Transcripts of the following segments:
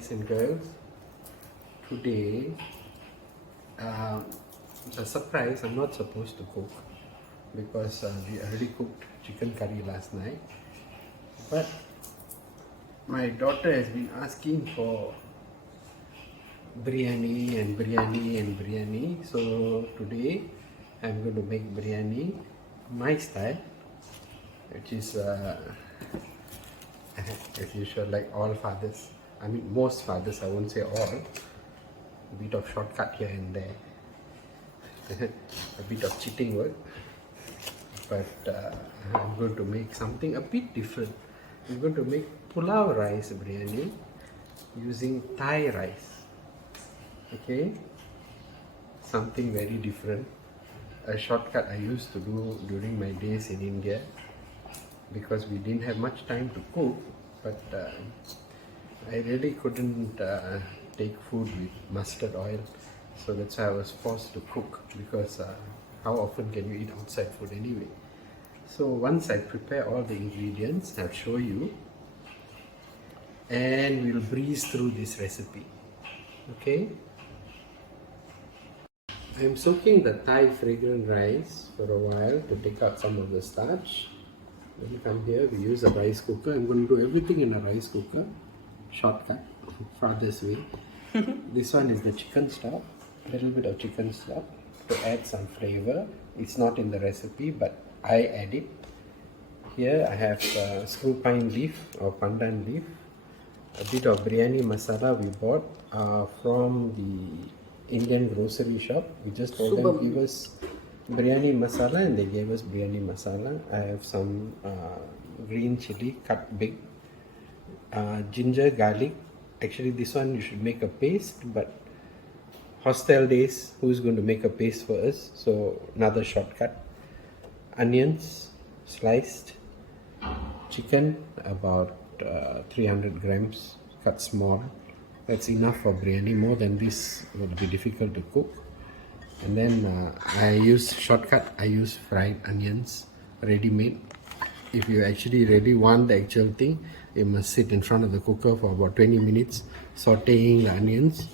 guys and girls. Today, the surprise, I'm not supposed to cook because we already cooked chicken curry last night. But my daughter has been asking for biryani and biryani and biryani. So today, I'm going to make biryani my style, which is as usual, like all fathers. I mean, most fathers, I won't say all. A bit of shortcut here and there. A bit of cheating work. But I'm going to make something a bit different. I'm going to make pulao rice biryani using Thai rice. Okay? Something very different. A shortcut I used to do during my days in India, because we didn't have much time to cook, but I really couldn't take food with mustard oil, so that's why I was forced to cook, because how often can you eat outside food anyway? So once I prepare all the ingredients, I'll show you, and we'll breeze through this recipe. Okay? I'm soaking the Thai fragrant rice for a while to take out some of the starch. When you come here, we use a rice cooker. I'm going to do everything in a rice cooker. Shortcut, farthest way. This one is the chicken stock. A little bit of chicken stock to add some flavor. It's not in the recipe, but I add it. Here I have screw pine leaf or pandan leaf. A bit of biryani masala we bought from the Indian grocery shop. We just told them give us biryani masala, and they gave us biryani masala. I have some green chili cut big, ginger, garlic. Actually, this one you should make a paste, but hostel days, who's going to make a paste for us? So another shortcut. Onions sliced, chicken about 300 grams cut small. That's enough for biryani. More than this would be difficult to cook. And then I use shortcut. I use fried onions, ready-made. If you actually really want the actual thing, you must sit in front of the cooker for about 20 minutes sauteing the onions.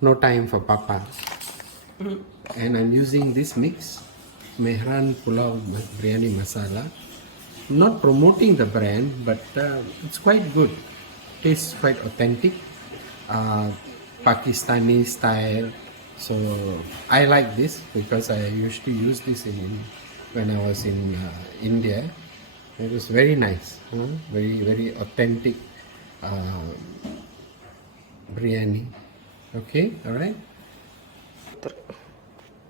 No time for papa. And I'm using this mix, Mehran Pulao Biryani Masala. Not promoting the brand, but it's quite good. Tastes quite authentic, Pakistani style. So I like this because I usually use this when I was in India. It was very nice, very very authentic biryani. Okay, all right.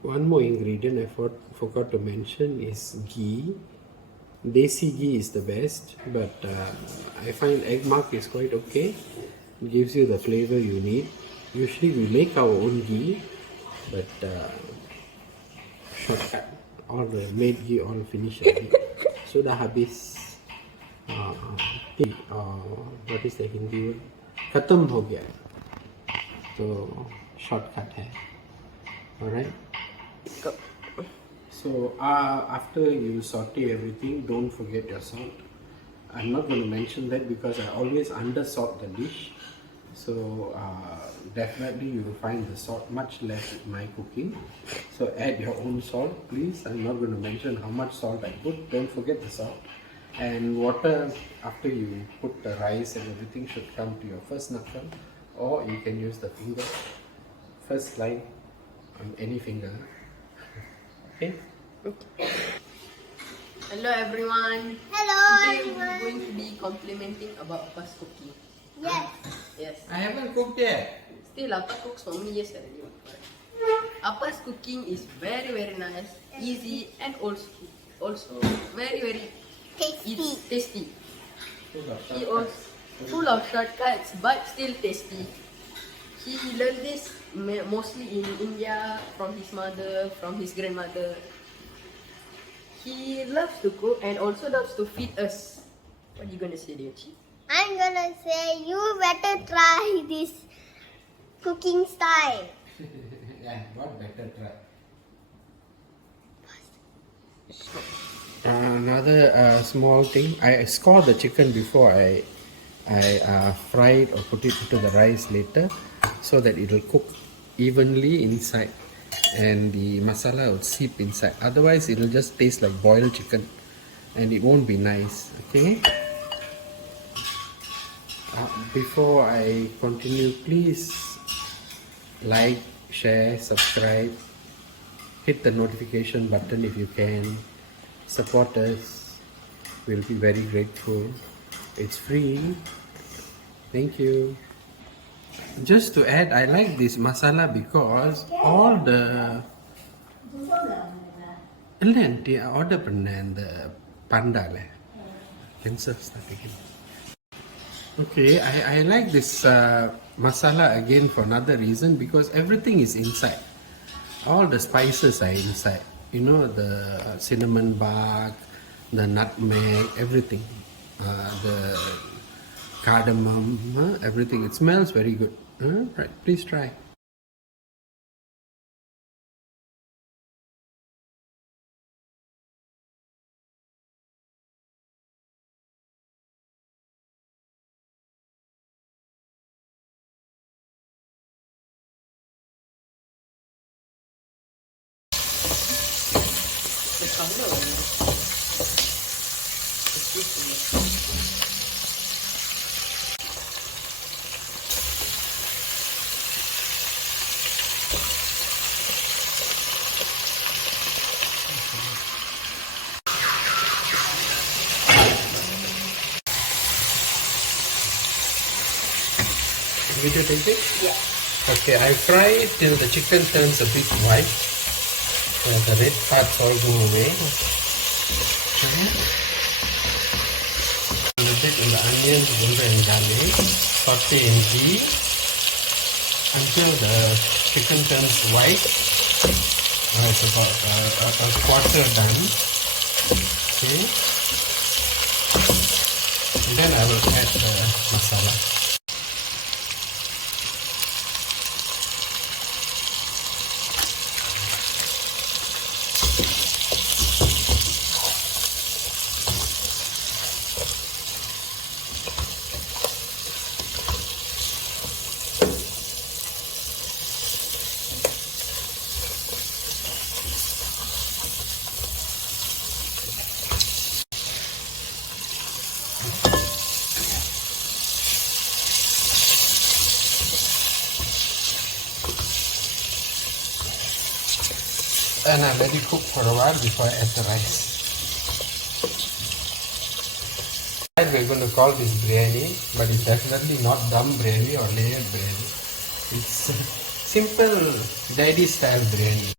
One more ingredient I forgot to mention is ghee. Desi ghee is the best, but I find egg mark is quite okay. It gives you the flavor you need. Usually we make our own ghee, but shortcut. All the made ghee all finished already. Sudah habis. What is the Hindi word? Khatam ho gaya. So shortcut hai. Alright. So after you saute everything, don't forget your salt. I'm not going to mention that because I always under salt the dish. So definitely you will find the salt much less in my cooking. So add your own salt, please. I'm not going to mention how much salt I put. Don't forget the salt. And water after you put the rice and everything should come to your first knuckle, or you can use the finger. First line on any finger. Okay. Hello everyone. Hello Today everyone. we're going to be complimenting about Apa's cooking. Yes. Yes. I haven't cooked yet. Still, Apa cooks for me years already. Apa's cooking is very very nice, easy, and also very very tasty. He also full of shortcuts, but still tasty. He learned this mostly in India from his mother, from his grandmother. He loves to cook and also loves to feed us. What are you gonna say, Deochi? I'm gonna say you better try this cooking style. Yeah, what better try? Another small thing, I score the chicken before I I fry it or put it into the rice later so that it will cook evenly inside and the masala will seep inside. Otherwise, it will just taste like boiled chicken and it won't be nice. Okay. Before I continue, please like, share, subscribe, hit the notification button if you can. Support us. We'll be very grateful. It's free. Thank you. Just to add, I like this masala because all the I order பண்ணேன் pandaல cancel start again. Okay, I like this masala again for another reason because everything is inside. All the spices are inside. You know, the cinnamon bark, the nutmeg, everything. The cardamom, everything. It smells very good. Right, please try. The color. It's beautiful. Video take it? Yeah. Okay, I fry it till the chicken turns a bit white. So the red parts all go away. Okay. A little bit in the onions, ginger and garlic. Saute in ghee until the chicken turns white. It's about a quarter done. Okay. And then I will add the masala. And I let it cook for a while before I add the rice. We're going to call this biryani, but it's definitely not dum biryani or layered biryani. It's simple daddy style biryani.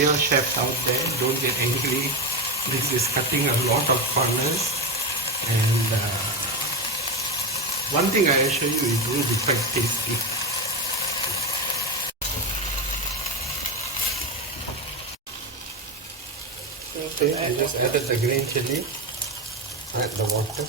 Real chefs out there, don't get angry. This is cutting a lot of corners, and one thing I assure you, it will be quite tasty. Okay, I just added the green chili, add the water.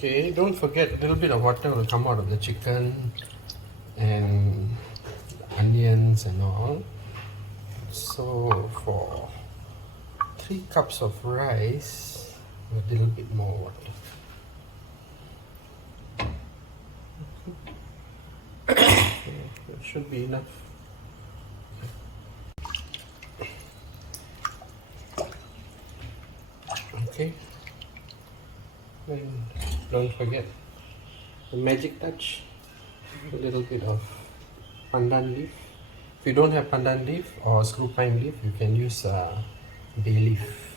Okay, don't forget a little bit of water will come out of the chicken and onions and all. So for 3 cups of rice, a little bit more water. It should be enough. Okay. And don't forget the magic touch, a little bit of pandan leaf. If you don't have pandan leaf or screw pine leaf, you can use bay leaf.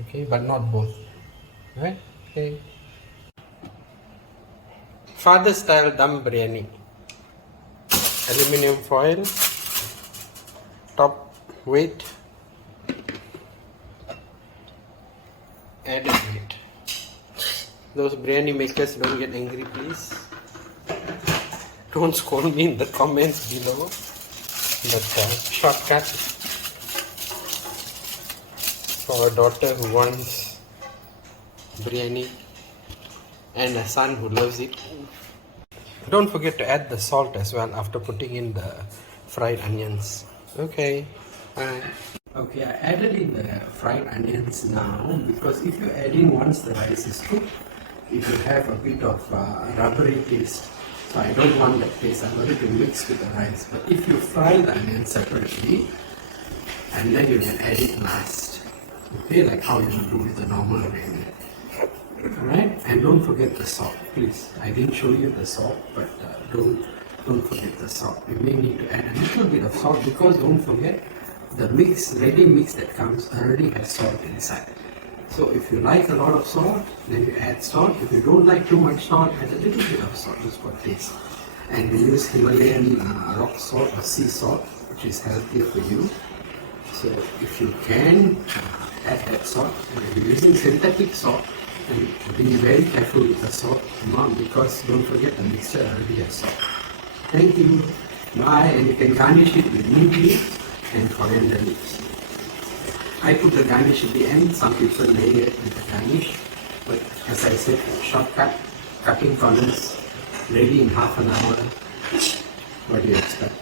Okay, but not both. Right? Okay. Father style dum biryani. Aluminium foil, top weight, added weight. Those biryani makers, don't get angry, please. Don't scold me in the comments below. But shortcut for a daughter who wants biryani and a son who loves it. Don't forget to add the salt as well after putting in the fried onions. Okay, bye. Okay, I added in the fried onions now because if you add in once the rice is cooked, it will have a bit of rubbery taste. So I don't want that taste. I want it to mix with the rice. But if you fry the onions separately, and then you can add it last. Okay, like how you do with the normal biryani. Alright, and don't forget the salt, please. I didn't show you the salt, but don't forget the salt. You may need to add a little bit of salt because don't forget the ready mix that comes already has salt inside. So if you like a lot of salt, then you add salt. If you don't like too much salt, add a little bit of salt just for taste. And we use Himalayan rock salt or sea salt, which is healthier for you. So if you can add that salt, and if you're using synthetic salt, and be very careful with the salt amount because don't forget the mixture already has salt. Thank you. Bye. And you can garnish it with mint leaves and coriander leaves. I put the garnish at the end. Some people lay it with the garnish. But as I said, shortcut, cutting corners, ready in half an hour. What do you expect?